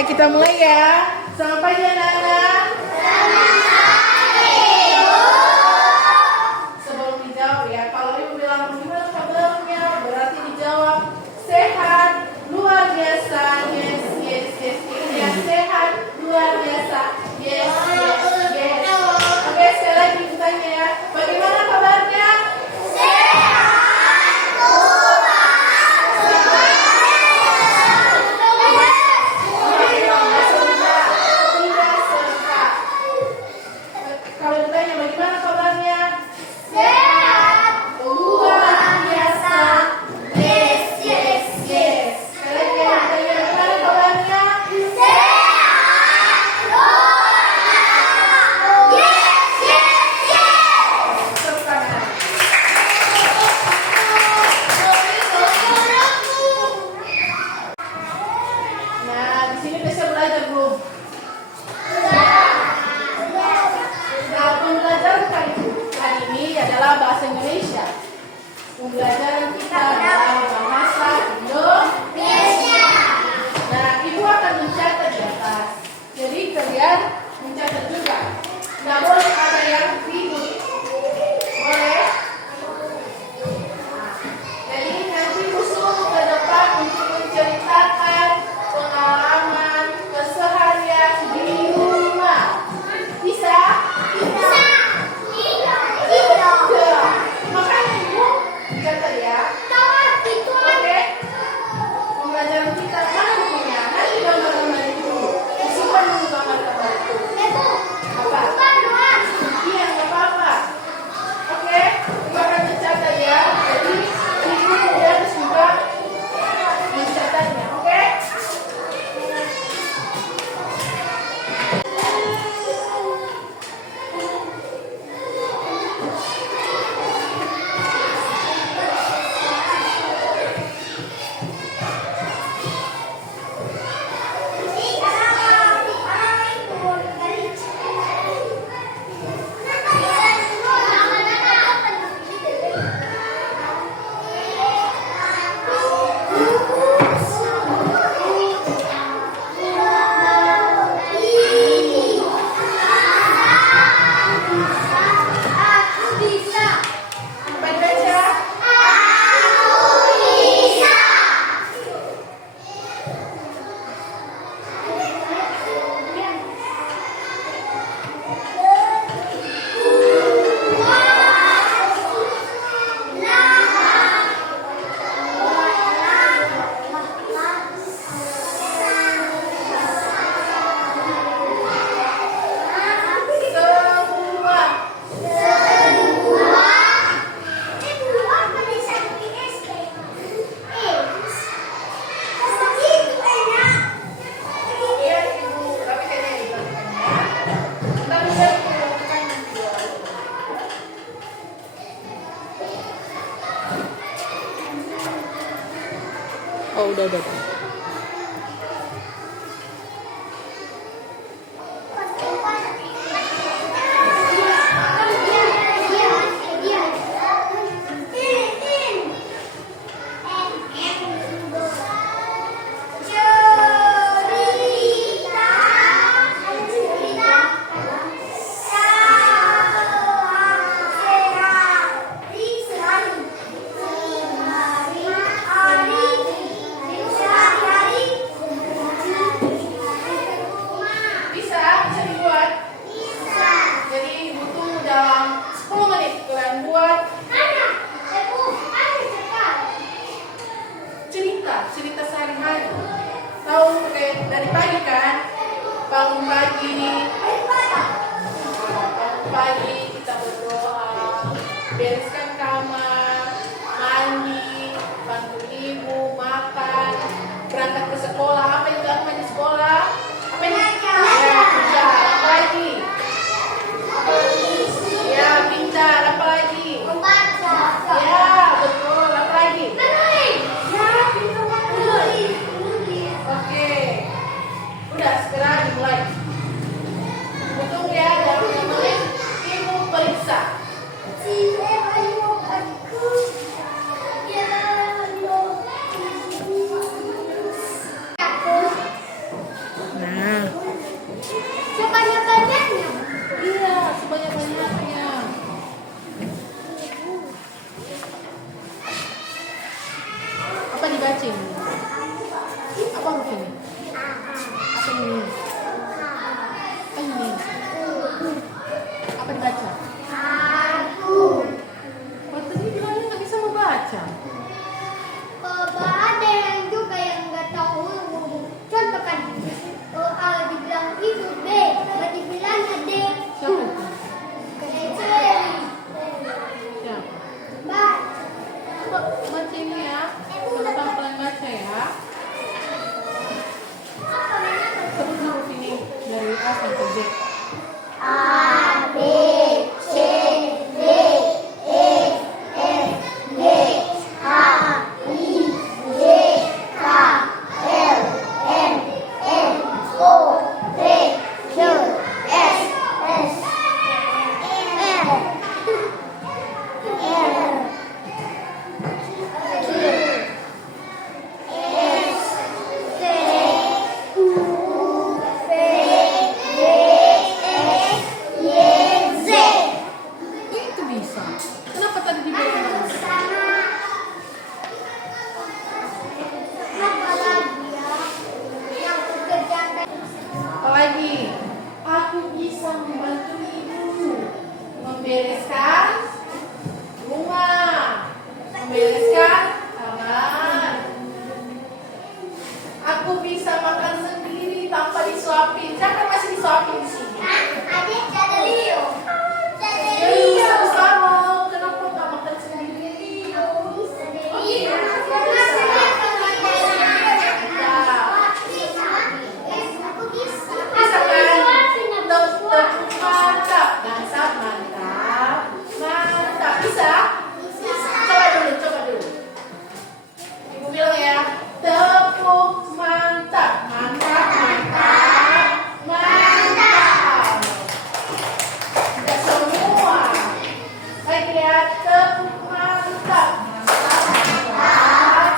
Oke, kita mulai ya. Selamat pagi anak-anak. Sebelum dijawab ya, kalau ibu bilang gimana kabarnya, berarti dijawab sehat, luar biasa, yes, yes, yes. Ya, sehat, luar biasa, yes, yes, yes. Oke, sekali lagi bertanya ya, bagaimana kabarnya? Bahasa Indonesia. Pembelajaran kita adalah bahasa Indonesia. Nah, ibu akan mencatat di atas. Jadi kalian mencatat juga. Nggak boleh ada yang ribut. Boleh? Nah, jadi nanti ibu suruh ke depan untuk menceritakan pengalaman keseharian di rumah. Bisa? Bisa. Makanya ibu catat ya. Oke. Pembelajaran kita mana bukunya? Nanti gambar-gambar itu. Simpan dulu gambar-gambar itu. Apa? Iya, nggak apa-apa. Oke. Ibu akan mencatat ya. Jadi ibu harus juga mencatatnya. Oke? Oh, udah. Cerita sehari-hari. Tahu dari pagi kan? Bangun pagi kita berdoa, bereskan kamar, mandi, bantu ibu makan, berangkat ke sekolah. Apa yang dilakukan di sekolah? Apa yang kerja? Apa lagi? Ya, pintar. Apa lagi? Ya, betul. Apa lagi? Oke, udah segera dimulai. Betul ya, dalam 5 menit ibu periksa. Nah, sebanyak-banyaknya. iya, sebanyak-banyaknya. Apa dibaca ini? Apa huruf ini? Apa ini? Apa ini? Apa dibaca? Waktu ini bilangnya nggak bisa membaca. Ada yang juga yang nggak tahu. Contoh kan, kalau dibilang itu B, berarti bilangnya D. Siapa itu? Cherry. Siapa? Mbak. Coba baca ini ya. Pelan-pelan baca ya. Sebut huruf ini dari A sampai Z. A, B, C, D, E, F, G, H, I, J, K, L, M, N, O, P, Q, S, S, R, Itu bisa. Kenapa tadi dibilang nggak bisa? Apalagi aku bisa membantu ibu membereskan rumah, membereskan kamar. Aku bisa makan sendiri tanpa disuapin. Siapa yang masih disuapin di sini? Iya, sama. Kenapa nggak makan sendiri? Bisa kan? Tepuk mantap, mantap, mantap, mantap. Bisa? Coba dulu. Ibu bilang ya, tepuk mantap, mantap, mantap, mantap. Tidak semua. Baik lihat, tepuk mantap, mantap,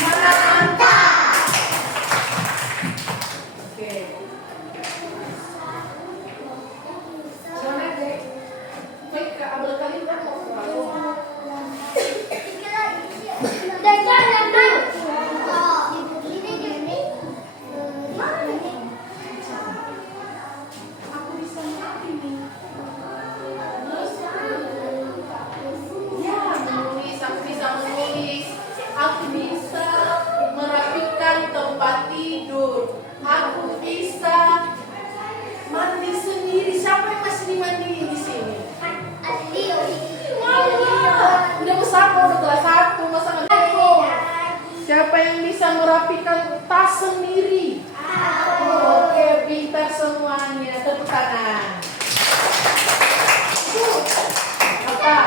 mantap, mantap. Oke. Soalnya deh, baik Kak Abel kali kan mau selalu. Aku bisa menulis nih. Ya, menulis. Aku bisa menulis. Aku bisa merapikan tempat tidur. Aku bisa mandi sendiri. Siapa yang masih dimandiin di sini? Wah, udah besar kok, udah kelas 1, masa nggak bisa? Siapa yang bisa merapikan tas sendiri? Oke, pintar semuanya. Tepuk tangan. Apa?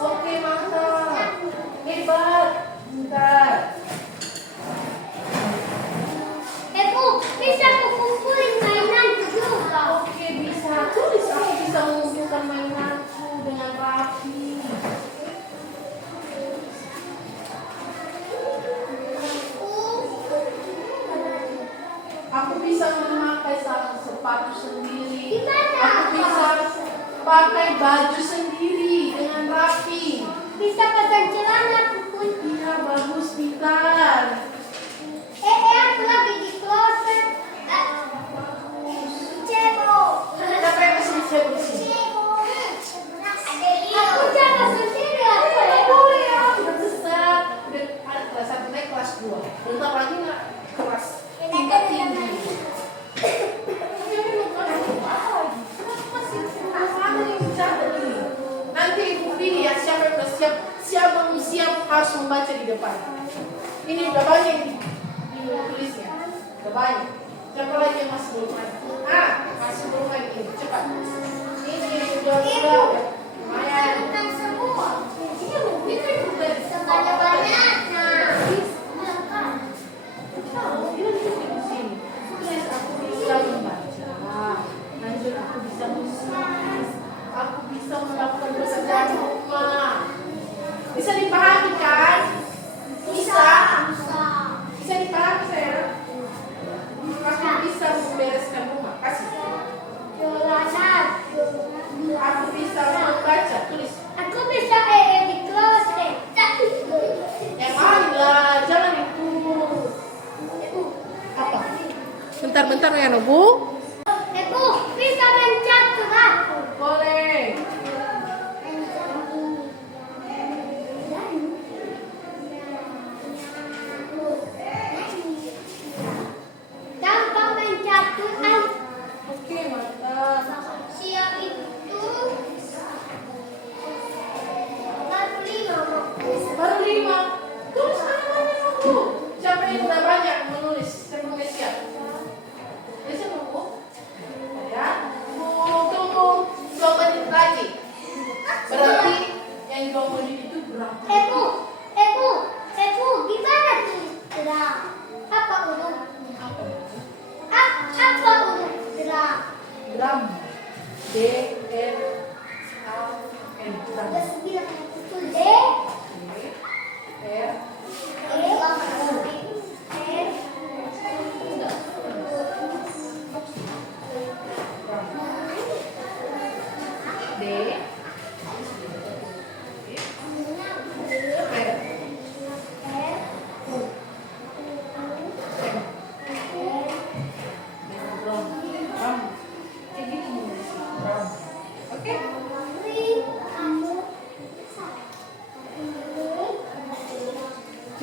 Oke, mantap. Hebat. Pintar. Bisa kumpulin mainanku juga. Oke, bisa. Tulis. Aku bisa mengumpulkan mainanku dengan rapi. Aku bisa memakai sepatu sendiri. Aku bisa pakai baju sendiri dengan rapi. Bisa pasang celana pun. Iya, bagus, pintar. Aku lagi di closet. Cebo. Siapa yang masih bisa di sini? Aku jaga sendiri. Oh ya, udah besar. Udah ada kelas 1 naik kelas 2. Bentar lagi nggak kelas tingkat tinggi. Tapi belum ada apa lagi. Kenapa masih belum ada yang bicara ini? Nanti ibu pilih ya siapa yang udah siap belum siap harus membaca di depan. Ini udah banyak nih tulisnya. Udah banyak. Siapa lagi yang masih belum ada? Masih belum lagi ini. Cepat. Ini udah lumayan. Bukan semua. Iya, ini kan udah Sebanyak-banyaknya. Aku bisa membaca, lanjut aku bisa menulis, aku bisa melakukan pekerjaan rumah. Bisa dipahami kan? Bisa dipahami saya? bentar-bentar ya, Bu. Ibu bisa mencatat. Boleh. Gampang mencatat. Oke, mantap. Siap itu baru 5. Baru 5. Tulis mana-mana, Bu. Siapa yang udah banyak menulis? Siapa yang siap? Ya, siapa, Bu? Ya. Tunggu 2 menit lagi. Berarti yang 2 menit itu berapa? Ibu, gimana tulis gerak? Apa huruf? Apa huruf gerak? Gram. D R A N. Gram. Ada 9 itu D, D R D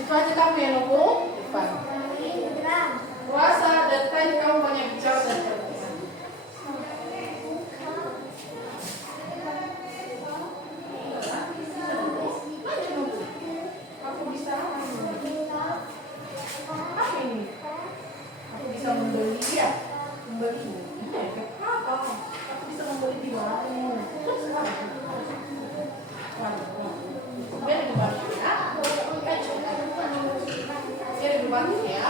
Itu aja kamu ya, Nobu. Depan. Puasa dan tadi kamu banyak bicara dan perhatian. Aku bisa apa ini? Aku bisa membeli ya, membeli. Apa? Aku bisa membeli di warung. Terus apa? Biar dibantu ya. Biar dibantu ya.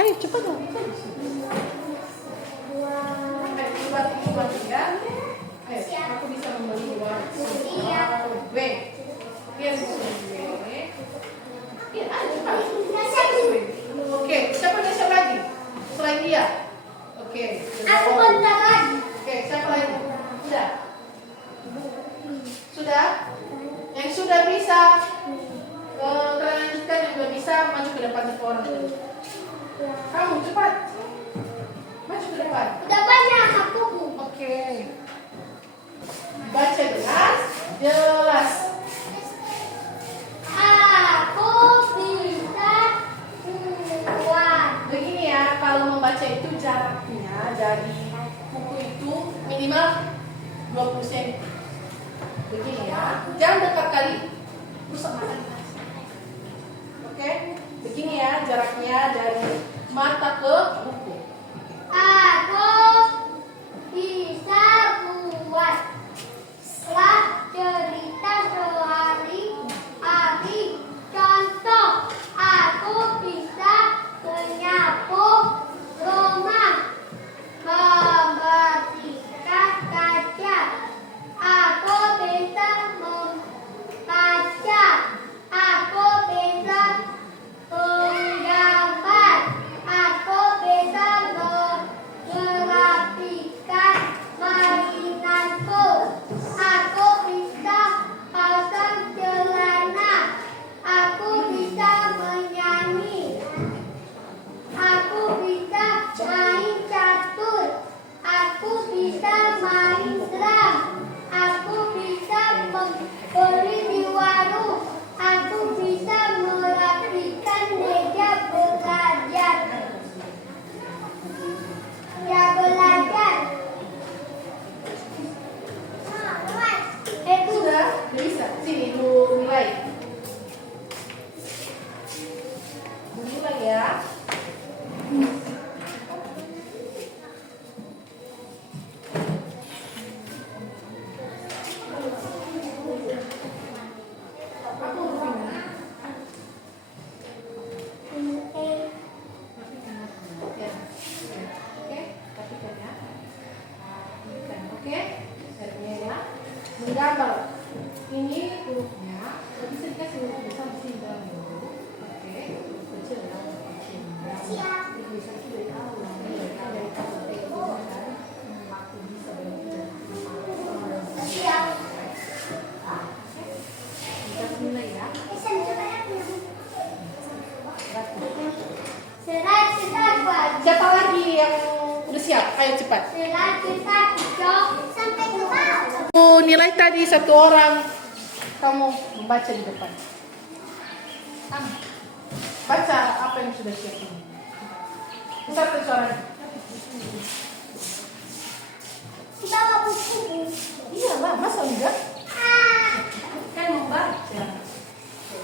Ayo cepat dong. Dibantu ya. Ayo, aku bisa membeli di warung. B. Biar bisa B. Iya, ayo cepat. Oke, siapa lagi? Selain dia. Oke. Aku bentar lagi. Oke, siapa lagi? Sudah. Sudah? Yang sudah bisa lanjutkan, yang sudah bisa maju ke depan satu orang dulu. Kamu cepat. Maju ke depan. Udah banyak aku, Bu. Oke. Baca dengan jelas. Aku bisa buat. Begini ya, kalau membaca itu jaraknya dari buku itu minimal 20 cm. Begini ya, jangan dekat kali. Rusak mata. Oke, begini ya jaraknya dari mata ke buku. Aku bisa buat setelah cerita sehari-hari. Contoh, aku bisa menyapu rumah, membersihkan kaca. Aku bisa membaca. Aku bisa menggambar. Aku bisa merapikan mainanku. Aku bisa pasang celana. Aku bisa menyanyi. Aku bisa main catur. Aku bisa main drum. Aku bisa membeli di warung. Aku bisa merapikan meja belajar. Ya belajar. Sudah bisa. Sini dulu mulai. Mulai ya. Aku bingung. Ya. Oke, rapikan ya. Rapikan, oke. Caranya ya. Menggambar. Ini hurufnya. Bisa dikasih huruf besar di sini dalam dulu. Oke. Huruf kecil ya. Siap. Bisa sudah tahu. Dari tahu. Waktu bisa berarti. Siap. siap. Ayo cepat. Nilai kita 3 sampai 4. Nilai tadi satu orang. Kamu membaca di depan. Baca apa yang sudah siap ini. Besarkan suaranya. Bawa buku. Iyalah, masa enggak? Kan membaca.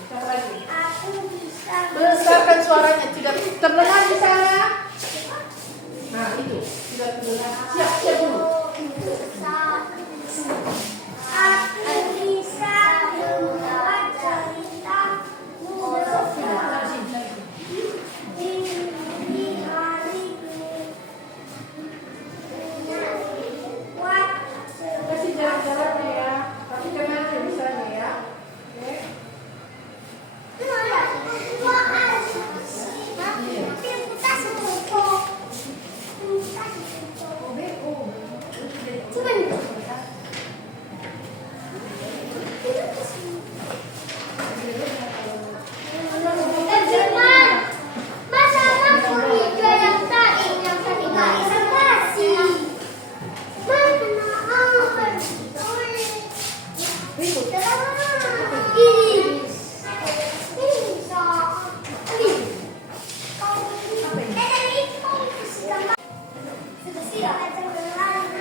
Coba lagi. Aku bisa. Besarkan suaranya, tidak terdengar di sana. Nah, itu. Tidak terdengar. Siap dulu. Aku bisa membuat cerita di hariku. Kasih jarak-jaraknya ya. Tapi kemana bisanya ya. Oke.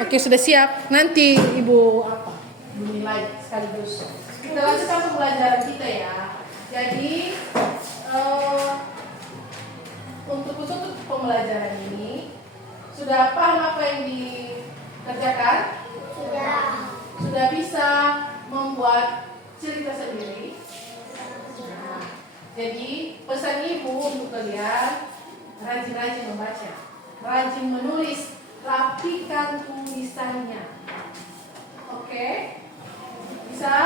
Oke, sudah siap. Nanti Ibu nilai sekaligus. Kita lanjutkan pembelajaran kita ya. Jadi untuk pembelajaran ini sudah paham apa yang dikerjakan? Sudah bisa membuat cerita sendiri. Nah, jadi pesan Ibu untuk kalian rajin-rajin membaca, rajin menulis. Rapikan tulisannya. Oke? Bisa?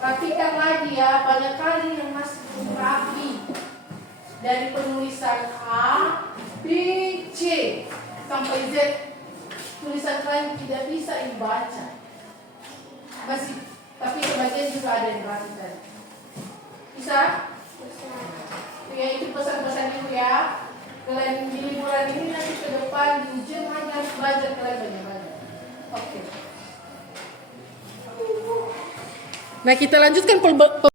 Rapikan lagi ya. Banyak kali yang masih belum rapi. Dari penulisan A, B, C sampai Z. Tulisan kalian tidak bisa dibaca. Masih, tapi sebagian juga ada yang rapi tadi. Bisa? Ya, itu pesan-pesan Ibu ya. Kalian di liburan ini nanti ke depan di ujian harus belajar kalian banyak-banyak. Oke. Nah, kita lanjutkan